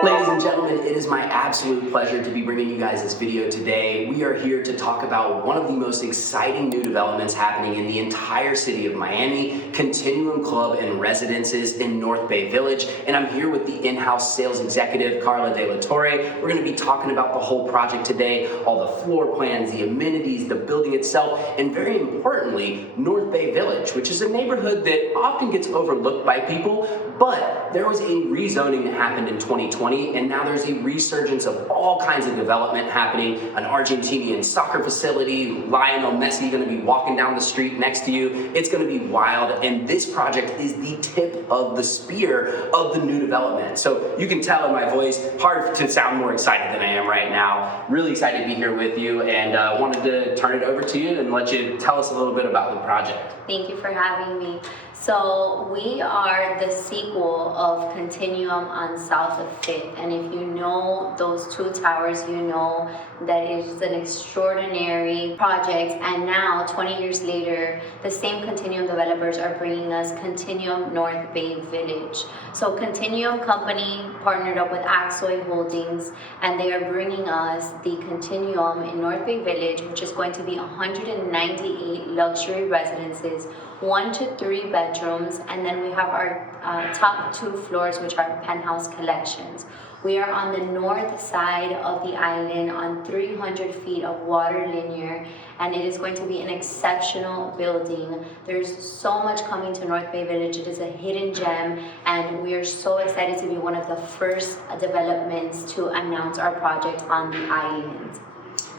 Ladies and gentlemen, it is my absolute pleasure to be bringing you guys this video today. We are here to talk about one of the most exciting new developments happening in the entire city of Miami, Continuum Club and Residences in North Bay Village. And I'm here with the in-house sales executive, Carla De La Torre. We're going to be talking about the whole project today, all the floor plans, the amenities, the building itself, and very importantly, North Bay Village, which is a neighborhood that often gets overlooked by people, but there was a rezoning that happened in 2020. And now there's a resurgence of all kinds of development happening. An Argentinian soccer facility, Lionel Messi going to be walking down the street next to you. It's going to be wild, and this project is the tip of the spear of the new development. So you can tell in my voice, hard to sound more excited than I am right now. Really excited to be here with you, and wanted to turn it over to you and let you tell us a little bit about the project. Thank you for having me. So we are the sequel of Continuum on South of 5th, and if you know those two towers, you know that it is an extraordinary project. And now 20 years later, the same Continuum developers are bringing us Continuum North Bay Village. So Continuum Company partnered up with Axoy Holdings, and they are bringing us the Continuum in North Bay Village, which is going to be 198 luxury residences, 1 to 3 bedrooms, and then we have our top 2 floors, which are penthouse collections. We are on the north side of the island on 300 feet of water linear, and it is going to be an exceptional building. There's so much coming to North Bay Village. It is a hidden gem, and we are so excited to be one of the first developments to announce our project on the island.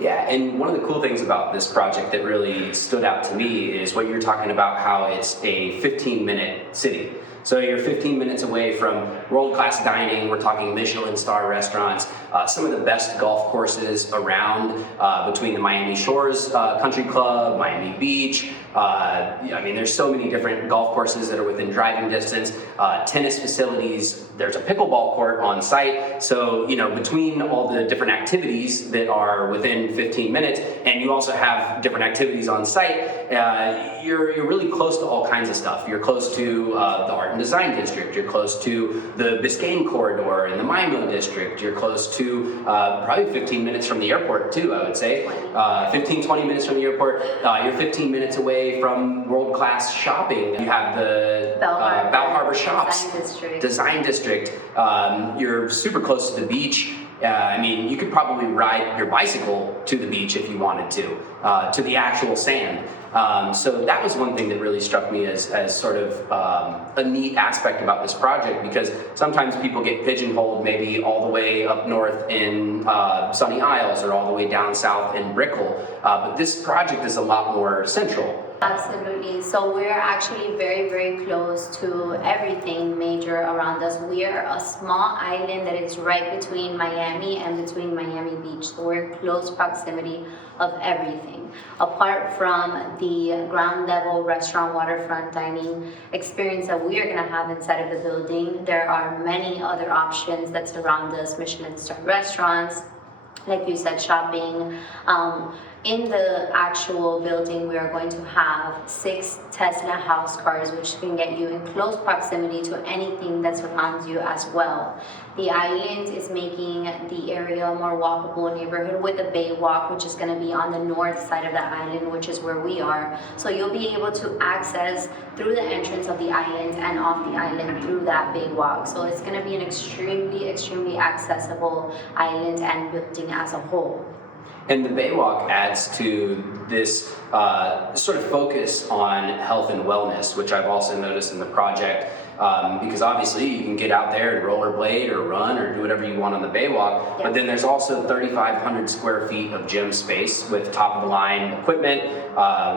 Yeah, and one of the cool things about this project that really stood out to me is what you're talking about, how it's a 15-minute city. So you're 15 minutes away from world-class dining. We're talking Michelin star restaurants, some of the best golf courses around, between the Miami Shores Country Club, Miami Beach. I mean, there's so many different golf courses that are within driving distance, tennis facilities. There's a pickleball court on site. So, you know, between all the different activities that are within 15 minutes, and you also have different activities on site, you're really close to all kinds of stuff. You're close to the Art and Design District. You're close to the Biscayne Corridor in the Mimo District. You're close to probably 15 minutes from the airport too, I would say. 15, 20 minutes from the airport. You're 15 minutes away from world-class shopping. You have the Bell Harbor Shops Design District. You're super close to the beach. I mean, you could probably ride your bicycle to the beach if you wanted to the actual sand. So that was one thing that really struck me as sort of a neat aspect about this project, because sometimes people get pigeonholed maybe all the way up north in Sunny Isles or all the way down south in Brickell, but this project is a lot more central. Absolutely. So we're actually very, very close to everything major around us. We are a small island that is right between Miami and between Miami Beach. So we're in close proximity of everything. Apart from the ground level restaurant waterfront dining experience that we are going to have inside of the building, there are many other options that surround us. Michelin star restaurants, like you said, shopping. In the actual building, we are going to have 6 Tesla house cars, which can get you in close proximity to anything that surrounds you as well. The island is making the area a more walkable neighborhood with the Bay Walk, which is going to be on the north side of the island, which is where we are. So you'll be able to access through the entrance of the island and off the island through that Bay Walk. So it's going to be an extremely, extremely accessible island and building as a whole. And the Baywalk adds to this sort of focus on health and wellness, which I've also noticed in the project, because obviously you can get out there and rollerblade or run or do whatever you want on the Baywalk, but then there's also 3,500 square feet of gym space with top-of-the-line equipment,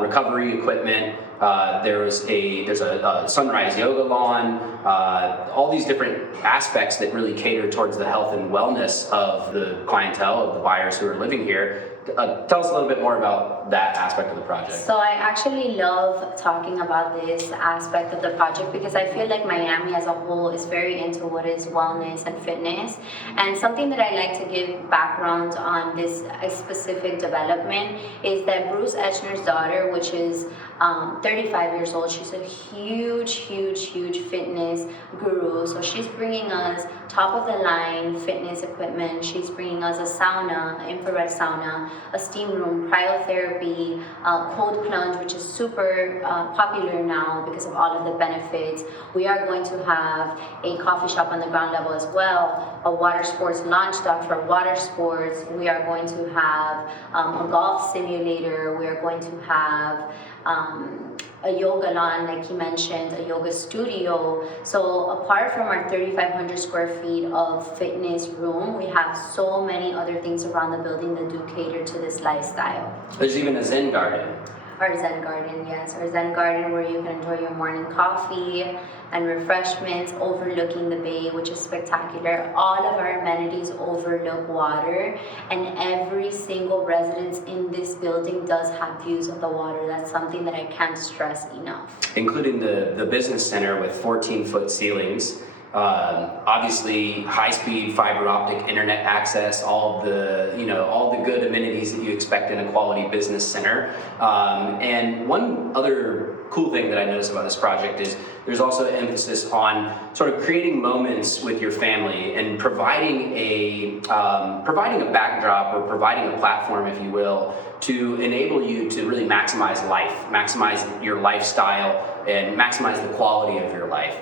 recovery equipment. There's a sunrise yoga lawn, all these different aspects that really cater towards the health and wellness of the clientele, of the buyers who are living here. Tell us a little bit more about that aspect of the project. So I actually love talking about this aspect of the project because I feel like Miami as a whole is very into what is wellness and fitness. And something that I like to give background on this specific development is that Bruce Echner's daughter, which is 35 years old, she's a huge fitness guru. So she's bringing us top of the line fitness equipment. She's bringing us a sauna, infrared sauna, a steam room, cryotherapy, cold plunge, which is super popular now because of all of the benefits. We are going to have a coffee shop on the ground level as well, a water sports launch dock for water sports. We are going to have a golf simulator. We are going to have a yoga lawn, like he mentioned, a yoga studio. So apart from our 3,500 square feet of fitness room, we have so many other things around the building that do cater to this lifestyle. There's even a Zen garden. Our Zen garden, yes. Our Zen garden where you can enjoy your morning coffee and refreshments overlooking the bay, which is spectacular. All of our amenities overlook water, and every single residence in this building does have views of the water. That's something that I can't stress enough. Including the business center with 14-foot ceilings. Obviously, high-speed fiber optic internet access, all the good amenities that you expect in a quality business center. And one other cool thing that I noticed about this project is there's also an emphasis on sort of creating moments with your family and providing a backdrop or providing a platform, if you will, to enable you to really maximize life, maximize your lifestyle, and maximize the quality of your life.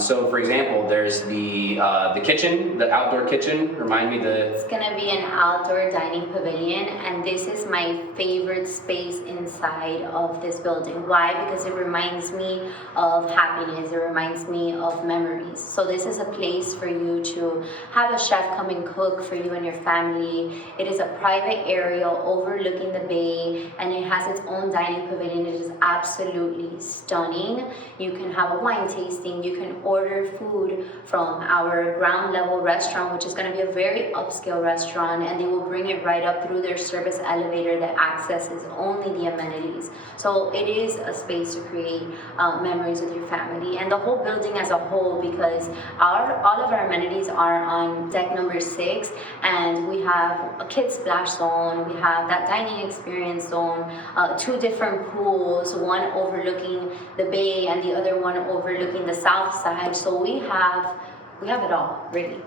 So, for example, there's the kitchen, the outdoor kitchen. Remind me It's gonna be an outdoor dining pavilion, and this is my favorite space inside of this building. Why? Because it reminds me of happiness. It reminds me of memories. So this is a place for you to have a chef come and cook for you and your family. It is a private area overlooking the bay, and it has its own dining pavilion. It is absolutely stunning. You can have a wine tasting. You can order food from our ground level restaurant, which is going to be a very upscale restaurant, and they will bring it right up through their service elevator that accesses only the amenities. So it is a space to create memories with your family and the whole building as a whole, because all of our amenities are on deck number 6, and we have a kids splash zone, we have that dining experience zone, 2 different pools, one overlooking the bay and the other one overlooking the south side. So we have it all, really.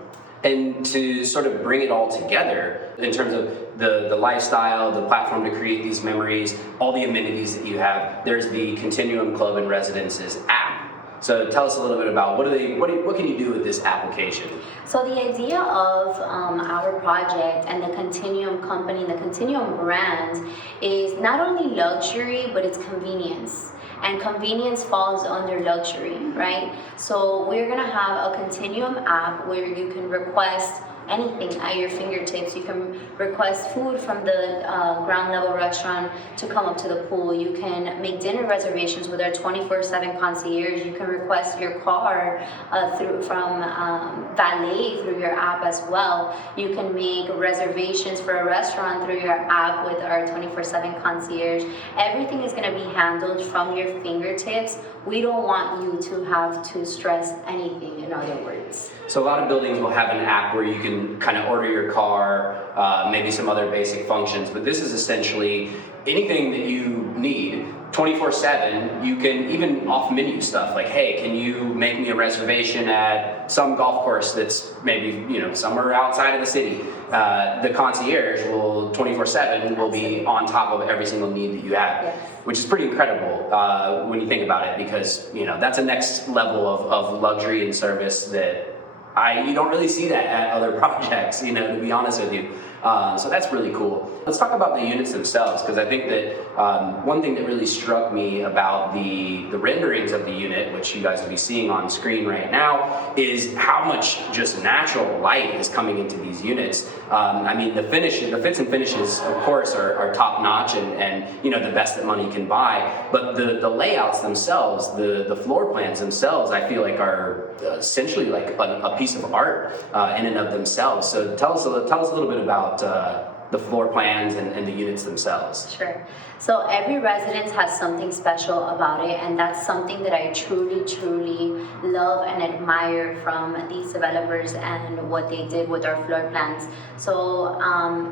And to sort of bring it all together in terms of the lifestyle, the platform to create these memories, all the amenities that you have, there's the Continuum Club and Residences app. So tell us a little bit about what can you do with this application? So the idea of our project and the Continuum company, the Continuum brand, is not only luxury, but it's convenience. And convenience falls under luxury, right? So we're gonna have a Continuum app where you can request anything at your fingertips. You can request food from the ground level restaurant to come up to the pool. You can make dinner reservations with our 24/7 concierge. You can request your car from valet through your app as well. You can make reservations for a restaurant through your app with our 24/7 concierge. Everything is going to be handled from your fingertips. We don't want you to have to stress anything, in other words. So a lot of buildings will have an app where you can kind of order your car, maybe some other basic functions, but this is essentially anything that you need 24/7. You can even off menu stuff like, hey, can you make me a reservation at some golf course that's maybe somewhere outside of the city? The concierge will 24/7 will be on top of every single need that you have. Yes. Which is pretty incredible when you think about it, because that's a next level of luxury and service that you don't really see that at other projects, to be honest with you. So that's really cool. Let's talk about the units themselves, because I think that one thing that really struck me about the renderings of the unit, which you guys will be seeing on screen right now, is how much just natural light is coming into these units. I mean, the fits and finishes, of course, are top notch and the best that money can buy. But the layouts themselves, the floor plans themselves, I feel like are essentially like a piece of art in and of themselves. So tell us a little bit about the floor plans and the units themselves. Sure. So every residence has something special about it, and that's something that I truly, truly love and admire from these developers and what they did with our floor plans. So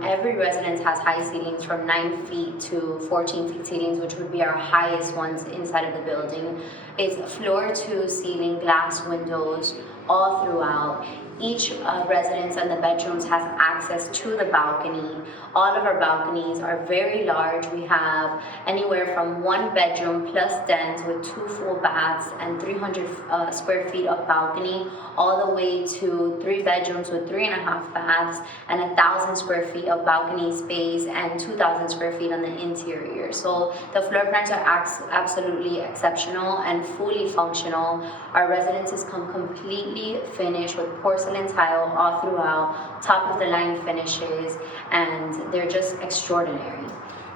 every residence has high ceilings from 9 feet to 14 feet ceilings, which would be our highest ones inside of the building. It's floor to ceiling glass windows all throughout. Each residence and the bedrooms has access to the balcony. All of our balconies are very large. We have anywhere from 1 bedroom plus dens with 2 full baths and 300 square feet of balcony, all the way to 3 bedrooms with 3.5 baths and 1,000 square feet of balcony space and 2,000 square feet on the interior. So the floor plans are absolutely exceptional and fully functional. Our residences come completely finished with porcelain tile all throughout, top of the line finishes, and they're just extraordinary.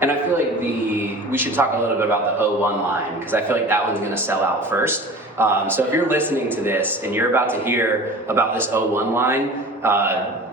And I feel like we should talk a little bit about the O1 line, because I feel like that one's going to sell out first. So if you're listening to this and you're about to hear about this O1 line,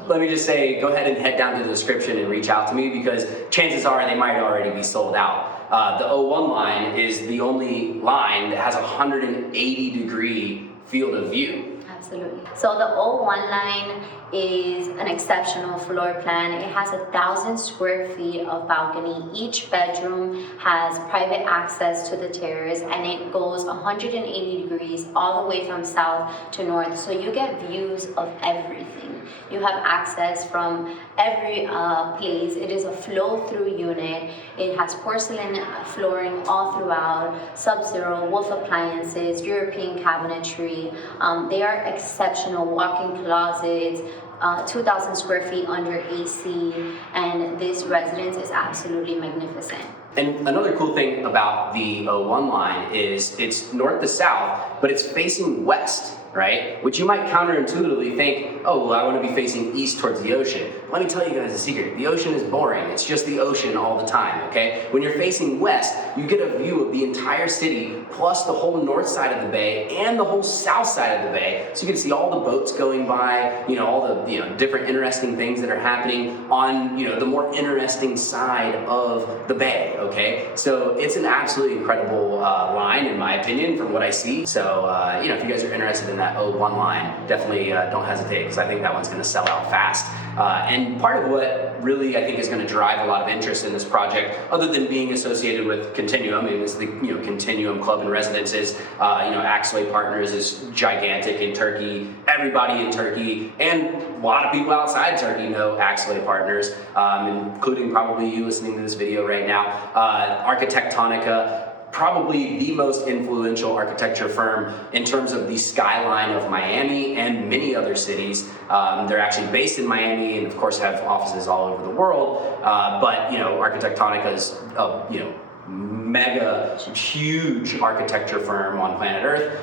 let me just say, go ahead and head down to the description and reach out to me, because chances are they might already be sold out. The O1 line is the only line that has a 180-degree field of view. Absolutely. So the O1 line is an exceptional floor plan. It has 1,000 square feet of balcony. Each bedroom has private access to the terrace, and it goes 180 degrees all the way from south to north. So you get views of everything. You have access from every place. It is a flow-through unit. It has porcelain flooring all throughout, Sub-Zero, Wolf appliances, European cabinetry. They are exceptional walk-in closets, 2,000 square feet under AC, and this residence is absolutely magnificent. And another cool thing about the O1 line is it's north to south, but it's facing west, right? Which you might counterintuitively think, oh, well, I want to be facing east towards the ocean. Let me tell you guys a secret. The ocean is boring. It's just the ocean all the time, okay? When you're facing west, you get a view of the entire city, plus the whole north side of the bay and the whole south side of the bay. So you can see all the boats going by, all the different interesting things that are happening on the more interesting side of the bay, okay? So it's an absolutely incredible line, in my opinion, from what I see. So if you guys are interested in that O1 line, definitely don't hesitate, because I think that one's going to sell out fast. And part of what really I think is going to drive a lot of interest in this project, other than being associated with Continuum, and it's the Continuum Club and Residences, Axway Partners is gigantic in Turkey. Everybody in Turkey and a lot of people outside Turkey know Axway Partners, including probably you listening to this video right now. Architectonica, probably the most influential architecture firm in terms of the skyline of Miami and many other cities. They're actually based in Miami and of course have offices all over the world. But Architectonica is mega huge architecture firm on planet Earth.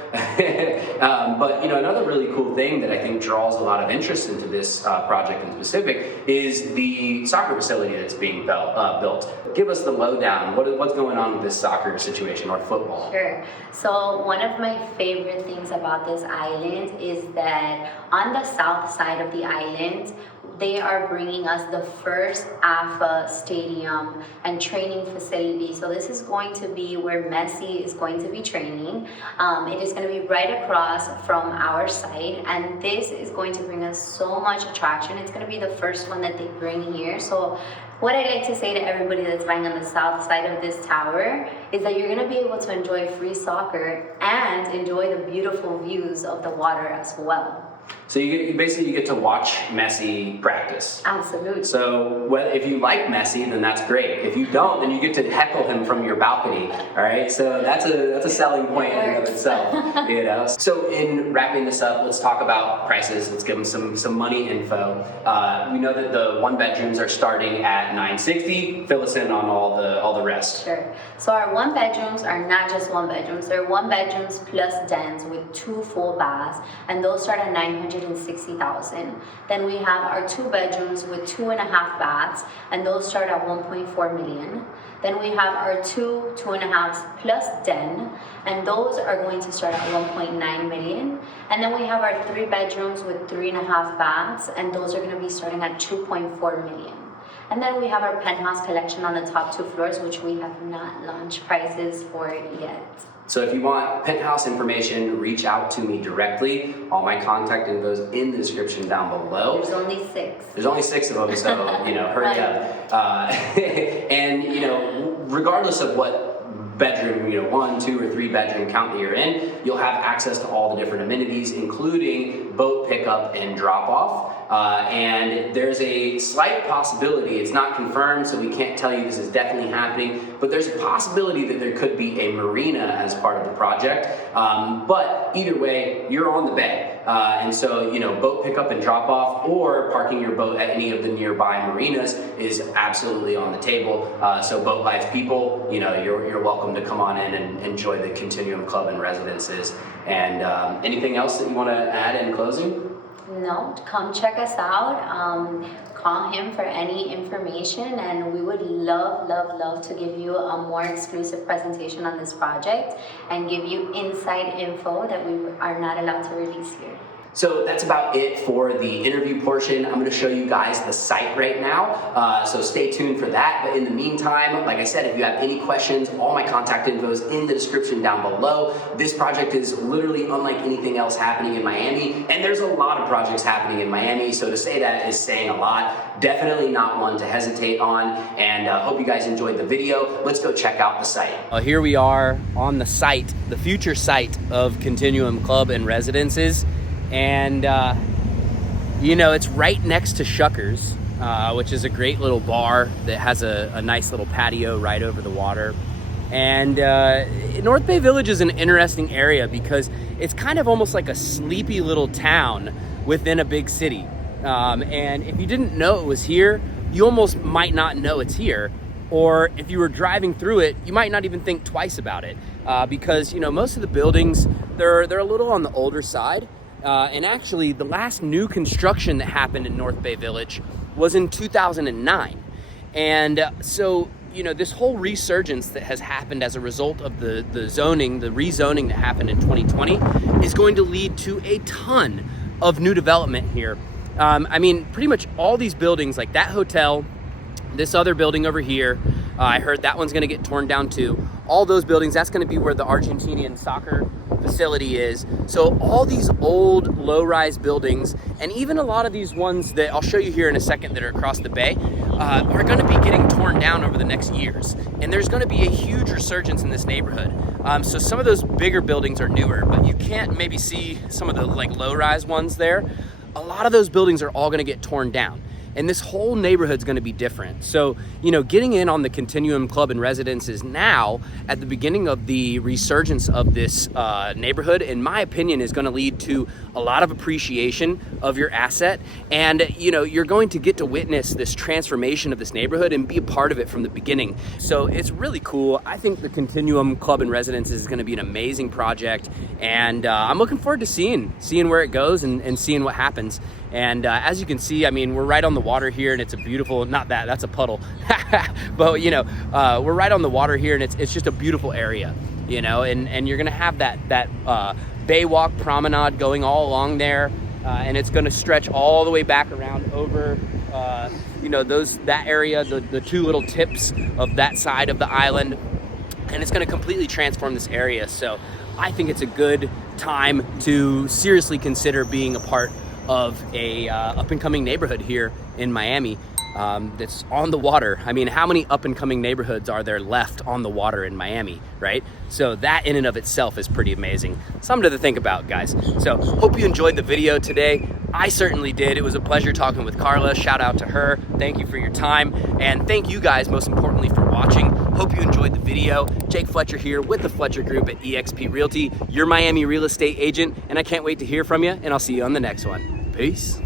But another really cool thing that I think draws a lot of interest into this project in specific is the soccer facility that's being built. Give us the lowdown. What's going on with this soccer situation, or football? Sure. So one of my favorite things about this island is that on the south side of the island, they are bringing us the first AFA stadium and training facility. So this is going to be where Messi is going to be training. It is going to be right across from our site, and this is going to bring us so much attraction. It's going to be the first one that they bring here. So what I like to say to everybody that's buying on the south side of this tower is that you're going to be able to enjoy free soccer and enjoy the beautiful views of the water as well. So you basically get to watch Messi practice. Absolutely. So if you like Messi, then that's great. If you don't, then you get to heckle him from your balcony. All right. So that's a selling point in and of itself. So in wrapping this up, let's talk about prices. Let's give them some money info. We know that the 1 bedrooms are starting at $960. Fill us in on all the rest. Sure. So our 1 bedrooms are not just 1 bedrooms. They're 1 bedrooms plus dens with 2 full baths, and those start at $960,000. Then we have our 2 bedrooms with 2.5 baths, and those start at $1.4 million. Then we have our 2.5 plus den, and those are going to start at $1.9 million. And then we have our 3 bedrooms with 3.5 baths, and those are going to be starting at $2.4 million. And then we have our penthouse collection on the top 2 floors, which we have not launched prices for yet. So if you want penthouse information, reach out to me directly. All my contact info is in the description down below. There's only 6. There's only 6 of them, so hurry up. And regardless of what bedroom, 1, 2, or 3 bedroom count that you're in, you'll have access to all the different amenities, including boat pickup and drop off. And there's a slight possibility, it's not confirmed, so we can't tell you this is definitely happening, but there's a possibility that there could be a marina as part of the project. But either way, you're on the bay. And so, boat pickup and drop off or parking your boat at any of the nearby marinas is absolutely on the table. So boat life people, you're welcome to come on in and enjoy the Continuum Club and Residences. And anything else that you want to add in closing? No, come check us out. Call him for any information, and we would love to give you a more exclusive presentation on this project and give you inside info that we are not allowed to release here. So that's about it for the interview portion. I'm going to show you guys the site right now, so stay tuned for that. But in the meantime, like I said, if you have any questions, all my contact info is in the description down below. This project is literally unlike anything else happening in Miami, and there's a lot of projects happening in Miami, so to say that is saying a lot. Definitely not one to hesitate on, and hope you guys enjoyed the video. Let's go check out the site. Here we are on the site, the future site of Continuum Club and Residences. And, it's right next to Shuckers, which is a great little bar that has a nice little patio right over the water. And North Bay Village is an interesting area because it's kind of almost like a sleepy little town within a big city. And if you didn't know it was here, you almost might not know it's here. Or if you were driving through it, you might not even think twice about it because, most of the buildings, they're a little on the older side. And actually, the last new construction that happened in North Bay Village was in 2009. And so, this whole resurgence that has happened as a result of the rezoning that happened in 2020 is going to lead to a ton of new development here. Pretty much all these buildings, like that hotel, this other building over here, I heard that one's gonna get torn down too. All those buildings, that's gonna be where the Argentinian soccer facility is. So all these old low-rise buildings, and even a lot of these ones that I'll show you here in a second that are across the bay, are gonna be getting torn down over the next years. And there's gonna be a huge resurgence in this neighborhood. So some of those bigger buildings are newer, but you can't maybe see some of the low-rise ones there. A lot of those buildings are all gonna get torn down. And this whole neighborhood's gonna be different. So, getting in on the Continuum Club and Residences now at the beginning of the resurgence of this neighborhood, in my opinion, is gonna lead to a lot of appreciation of your asset. And, you're going to get to witness this transformation of this neighborhood and be a part of it from the beginning. So it's really cool. I think the Continuum Club and Residences is gonna be an amazing project. And I'm looking forward to seeing where it goes and seeing what happens. And as you can see, we're right on the water here, and it's a beautiful, that's a puddle. But, we're right on the water here, and it's just a beautiful area, and you're gonna have that bay walk promenade going all along there, and it's gonna stretch all the way back around over, that area, the two little tips of that side of the island, and it's gonna completely transform this area. So I think it's a good time to seriously consider being a part of a up-and-coming neighborhood here in Miami that's on the water. How many up-and-coming neighborhoods are there left on the water in Miami, right? So that in and of itself is pretty amazing. Something to think about, guys. So hope you enjoyed the video today. I certainly did. It was a pleasure talking with Carla. Shout out to her. Thank you for your time. And thank you guys, most importantly, for watching. Hope you enjoyed the video. Jake Fletcher here with the Fletcher Group at eXp Realty, your Miami real estate agent. And I can't wait to hear from you, and I'll see you on the next one. Peace.